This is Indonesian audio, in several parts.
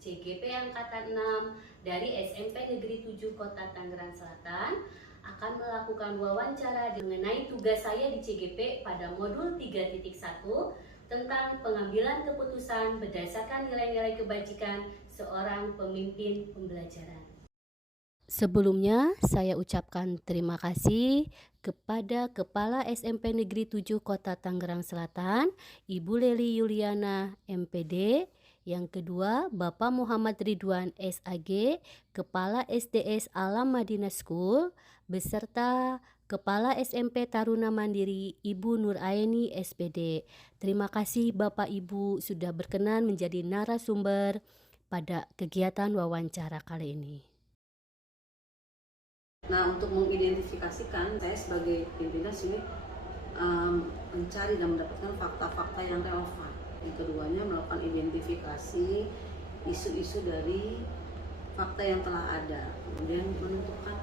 CGP Angkatan 6 dari SMP Negeri 7 Kota Tangerang Selatan akan melakukan wawancara mengenai tugas saya di CGP pada modul 3.1 tentang pengambilan keputusan berdasarkan nilai-nilai kebajikan seorang pemimpin pembelajaran. Sebelumnya, saya ucapkan terima kasih kepada Kepala SMP Negeri 7 Kota Tangerang Selatan, Ibu Leli Yuliana, MPD. Yang kedua, Bapak Muhammad Ridwan, SAG, Kepala SDS Alam Madinah School, beserta Kepala SMP Taruna Mandiri, Ibu Nuraini, SPD. Terima kasih Bapak Ibu sudah berkenan menjadi narasumber pada kegiatan wawancara kali ini. Nah, untuk mengidentifikasikan, saya sebagai pimpinan sini mencari dan mendapatkan fakta-fakta yang relevan. Yang keduanya melakukan identifikasi isu-isu dari fakta yang telah ada, kemudian menentukan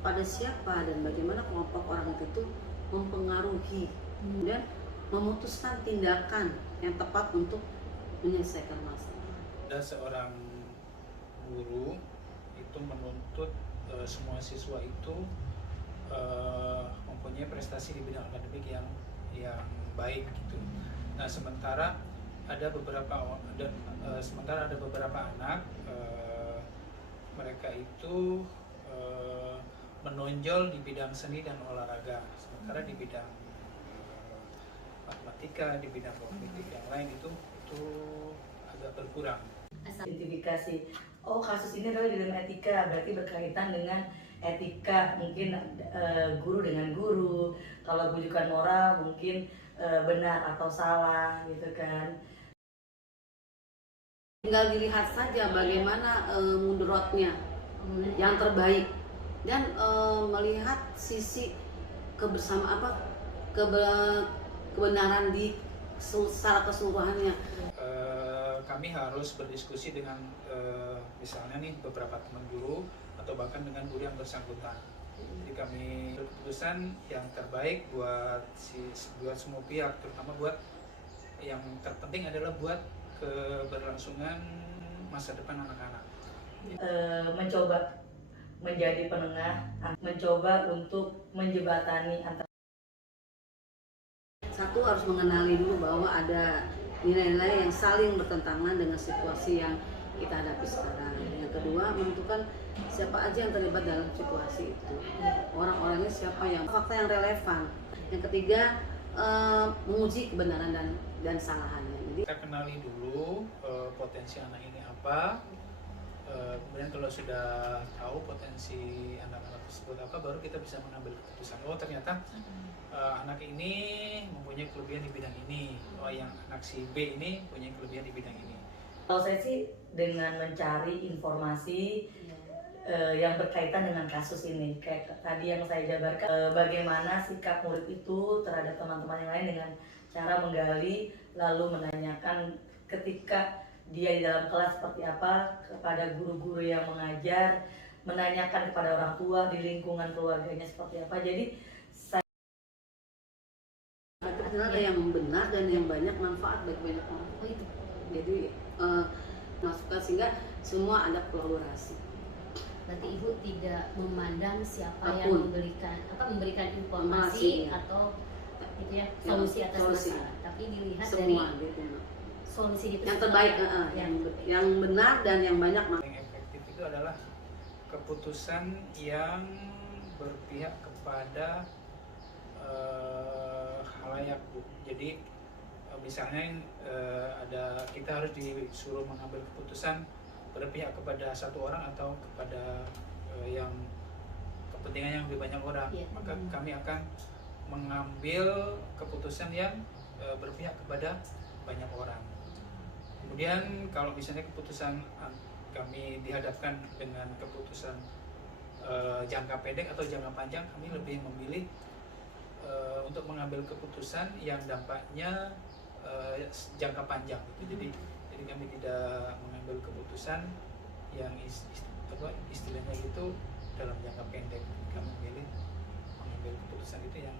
kepada siapa dan bagaimana kelompok orang itu tuh mempengaruhi, kemudian memutuskan tindakan yang tepat untuk menyelesaikan masalah. Ada seorang guru itu menuntut semua siswa itu mempunyai prestasi di bidang akademik yang baik gitu. Nah, sementara ada beberapa anak mereka itu menonjol di bidang seni dan olahraga, sementara di bidang matematika, di bidang kognitif yang lain itu agak berkurang. Identifikasi, oh kasus ini adalah di dalam etika, berarti berkaitan dengan etika, mungkin guru dengan guru, kalau bujukan moral mungkin benar atau salah gitu kan. Tinggal dilihat saja bagaimana mudorotnya yang terbaik dan melihat sisi kebenaran di secara keseluruhannya. Kami harus berdiskusi dengan misalnya nih beberapa teman guru atau bahkan dengan guru yang bersangkutan. Jadi kami keputusan yang terbaik buat semua pihak, terutama buat yang terpenting adalah buat keberlangsungan masa depan anak-anak. Mencoba menjadi penengah, mencoba untuk menjembatani antara. Satu, harus mengenali dulu bahwa ada nilai-nilai yang saling bertentangan dengan situasi yang kita hadapi sekarang. Yang kedua, menentukan siapa aja yang terlibat dalam situasi itu, orang-orangnya siapa, yang fakta yang relevan. Yang ketiga, menguji kebenaran dan salahannya. Jadi kita kenali dulu potensi anak ini apa, kemudian kalau sudah tahu potensi anak-anak tersebut apa, baru kita bisa mengambil keputusan. Oh, ternyata anak ini mempunyai kelebihan di bidang ini, oh yang anak si B ini punya kelebihan di bidang ini. Kalau saya sih dengan mencari informasi yang berkaitan dengan kasus ini, kayak tadi yang saya jabarkan, bagaimana sikap murid itu terhadap teman-teman yang lain dengan cara menggali lalu menanyakan ketika dia di dalam kelas seperti apa, kepada guru-guru yang mengajar, menanyakan kepada orang tua di lingkungan keluarganya seperti apa. Jadi ada yang benar dan yang banyak manfaat bagi banyak orang. Itu jadi masukkan sehingga semua ada kolaborasi. Berarti Ibu tidak memandang siapa Apun. yang memberikan informasi atau gitu ya, solusi atas masalah, tapi dilihat semua dari gitu. solusi itu Yang terbaik, yang benar dan yang banyak. Yang efektif itu adalah keputusan yang berpihak kepada halayak, Bu. Jadi misalnya kita harus disuruh mengambil keputusan berpihak kepada satu orang atau kepada yang kepentingan yang lebih banyak orang, maka kami akan mengambil keputusan yang berpihak kepada banyak orang. Kemudian kalau misalnya keputusan kami dihadapkan dengan keputusan jangka pendek atau jangka panjang, kami lebih memilih untuk mengambil keputusan yang dampaknya jangka panjang. Jadi kami tidak mengambil keputusan yang istilahnya itu dalam jangka pendek. Kami memilih mengambil keputusan itu yang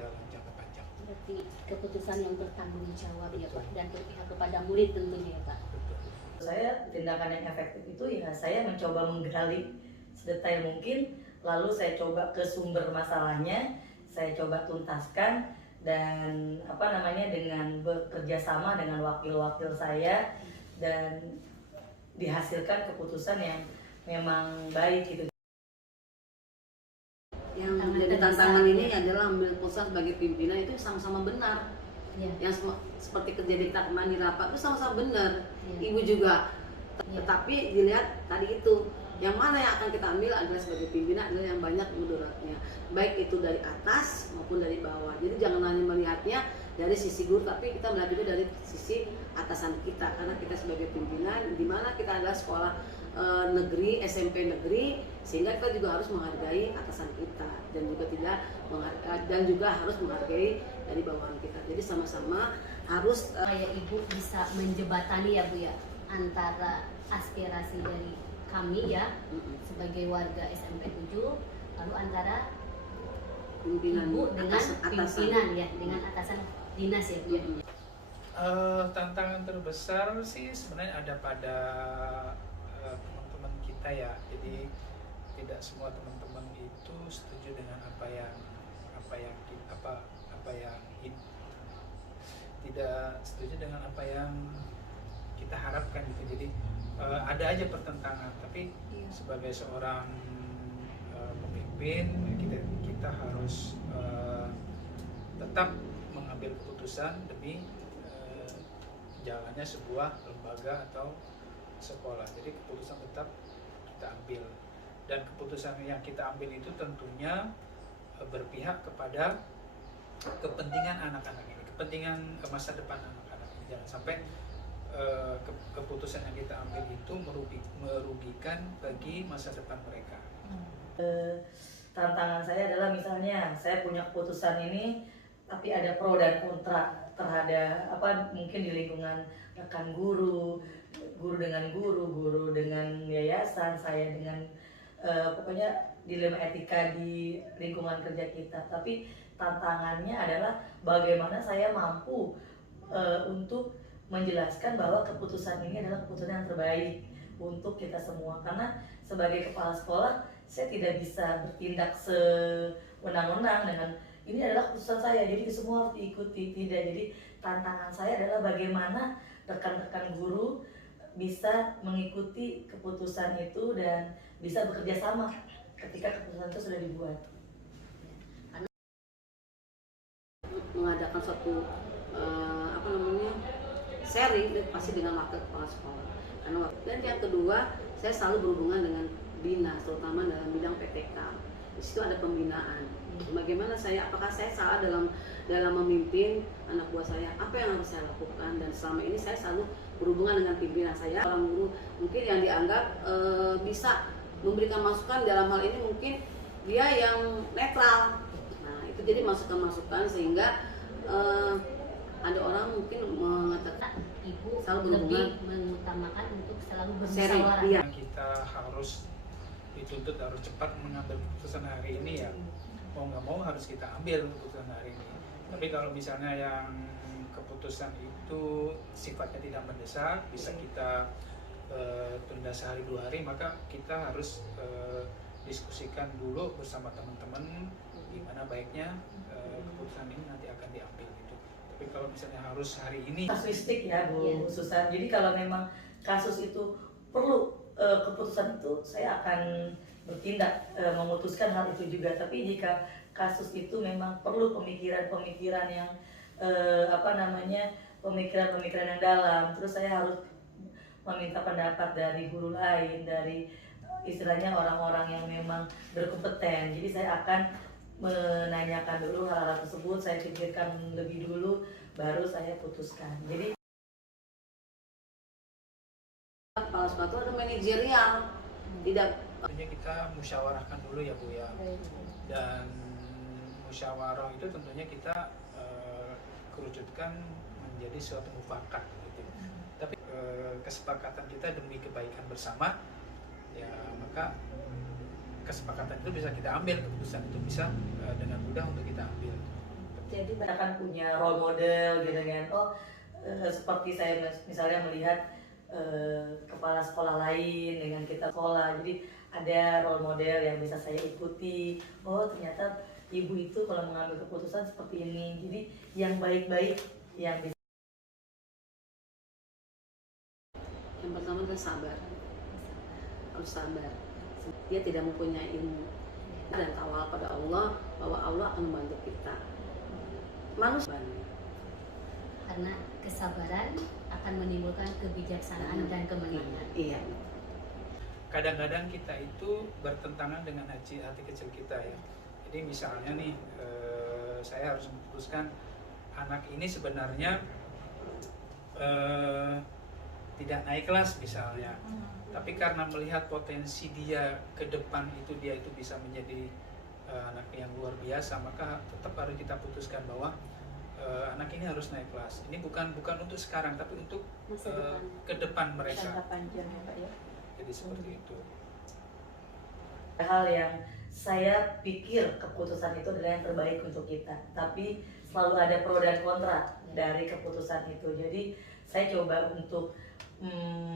dalam jangka panjang. Berarti keputusan yang bertanggung jawab. Betul. Ya Pak, dan berpihak kepada murid tentunya ya Pak. Betul. saya tindakan yang efektif itu ya saya mencoba menggali sedetail mungkin, lalu saya coba ke sumber masalahnya, saya coba tuntaskan, dan dengan bekerja sama dengan wakil-wakil saya, dan dihasilkan keputusan yang memang baik gitu. Yang menjadi tantangan ini adalah ambil keputusan sebagai pimpinan itu sama-sama benar. Yang seperti kejadian kita kemarin di rapat itu sama-sama benar. Ibu juga. Tetapi dilihat tadi itu, yang mana yang akan kita ambil adalah sebagai pimpinan adalah yang banyak mudaratnya, baik itu dari atas maupun dari bawah. Jadi jangan hanya melihatnya dari sisi guru, tapi kita melihat juga dari sisi atasan kita, karena kita sebagai pimpinan, di mana kita adalah sekolah negeri, SMP negeri, sehingga kita juga harus menghargai atasan kita dan juga harus menghargai dari bawahan kita. Jadi sama-sama harus kayak ibu bisa menjembatani ya Bu ya, antara aspirasi dari kami ya sebagai warga SMP 7, lalu antara pimpinan ibu dengan atasan. pimpinan ya, dengan atasan dinas ya Bu ya. Tantangan terbesar sih sebenarnya ada pada teman-teman kita ya. Jadi tidak semua teman-teman itu setuju dengan tidak setuju dengan apa yang kita harapkan gitu. Jadi ada aja pertentangan, tapi sebagai seorang pemimpin kita harus tetap mengambil keputusan demi jalannya sebuah lembaga atau sekolah. Jadi keputusan tetap kita ambil, dan keputusan yang kita ambil itu tentunya berpihak kepada kepentingan anak-anak ini, kepentingan masa depan anak-anak ini. Jangan sampai keputusan yang kita ambil itu merugikan bagi masa depan mereka. Tantangan saya adalah misalnya saya punya keputusan ini, tapi ada pro dan kontra terhadap mungkin di lingkungan rekan guru dengan guru dengan yayasan, saya dengan pokoknya dilema etika di lingkungan kerja kita. Tapi tantangannya adalah bagaimana saya mampu untuk menjelaskan bahwa keputusan ini adalah keputusan yang terbaik untuk kita semua. Karena sebagai kepala sekolah, saya tidak bisa bertindak sewenang-wenang dengan ini adalah keputusan saya, jadi semua harus diikuti. Tidak. Jadi tantangan saya adalah bagaimana rekan-rekan guru bisa mengikuti keputusan itu dan bisa bekerja sama ketika keputusan itu sudah dibuat. Mengadakan suatu sharing pasti dengan wakil kepala sekolah. Dan yang kedua, saya selalu berhubungan dengan dinas, terutama dalam bidang PTK. Di situ ada pembinaan. Bagaimana apakah saya salah dalam memimpin anak buah saya? Apa yang harus saya lakukan? Dan selama ini saya selalu berhubungan dengan pimpinan saya. Orang guru mungkin yang dianggap bisa memberikan masukan dalam hal ini mungkin dia yang netral. Nah itu jadi masukan-masukan sehingga ada orang mungkin mengatakan ibu selalu lebih mengutamakan untuk selalu sharing. bermusyawarah. Iya. Kita harus dituntut harus cepat mengambil keputusan hari ini ya, mau nggak mau harus kita ambil keputusan hari ini. Tapi kalau misalnya yang keputusan itu sifatnya tidak mendesak, bisa kita tunda sehari 2 hari, maka kita harus diskusikan dulu bersama teman-teman gimana baiknya keputusan ini nanti akan diambil gitu. Tapi kalau misalnya harus hari ini, kasuistik ya Bu Susan. Jadi kalau memang kasus itu perlu keputusan itu, saya akan bertindak memutuskan hal itu juga. Tapi jika kasus itu memang perlu pemikiran-pemikiran yang pemikiran-pemikiran yang dalam, terus saya harus meminta pendapat dari guru lain, dari istilahnya orang-orang yang memang berkompeten. Jadi saya akan menanyakan dulu hal-hal tersebut, saya pikirkan lebih dulu, baru saya putuskan. Jadi kepala sekolah itu ada manajerial, tidak. tentunya kita musyawarahkan dulu ya Bu ya. Dan musyawarah itu tentunya kita kerucutkan menjadi suatu mufakat gitu. Tapi kesepakatan kita demi kebaikan bersama, ya maka kesepakatan itu bisa kita ambil, keputusan itu bisa dengan mudah untuk kita ambil. jadi mereka kan punya role model gitu kan. Seperti saya misalnya melihat kepala sekolah lain, dengan kita sekolah. Jadi ada role model yang bisa saya ikuti. Oh ternyata ibu itu kalau mengambil keputusan seperti ini. Jadi yang baik-baik yang bisa. Yang pertama adalah sabar, harus sabar. Dia tidak mempunyai ilmu dan tawakal pada Allah bahwa Allah akan membantu kita. Manusia Karena kesabaran akan menimbulkan kebijaksanaan dan kemenangan. iya. Kadang-kadang kita itu bertentangan dengan hati kecil kita ya. Jadi misalnya nih, saya harus memutuskan anak ini sebenarnya tidak naik kelas misalnya, tapi karena melihat potensi dia ke depan itu, dia itu bisa menjadi anak yang luar biasa, maka tetap harus kita putuskan bahwa anak ini harus naik kelas. Ini bukan untuk sekarang, tapi untuk ke depan mereka. Jangka panjang ya Pak ya. Jadi seperti itu. Hal yang saya pikir keputusan itu adalah yang terbaik untuk kita, tapi selalu ada pro dan kontra dari keputusan itu. Jadi saya coba untuk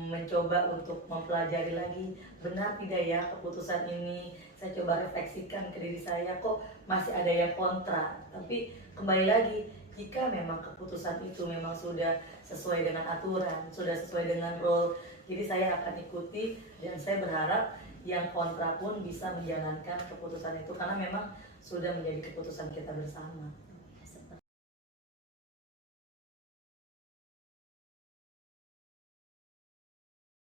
mencoba untuk mempelajari lagi, benar tidak ya keputusan ini. Saya coba refleksikan ke diri saya, kok masih ada yang kontra. Tapi kembali lagi, jika memang keputusan itu memang sudah sesuai dengan aturan, sudah sesuai dengan role, jadi saya akan ikuti, dan saya berharap yang kontra pun bisa menjalankan keputusan itu, karena memang sudah menjadi keputusan kita bersama.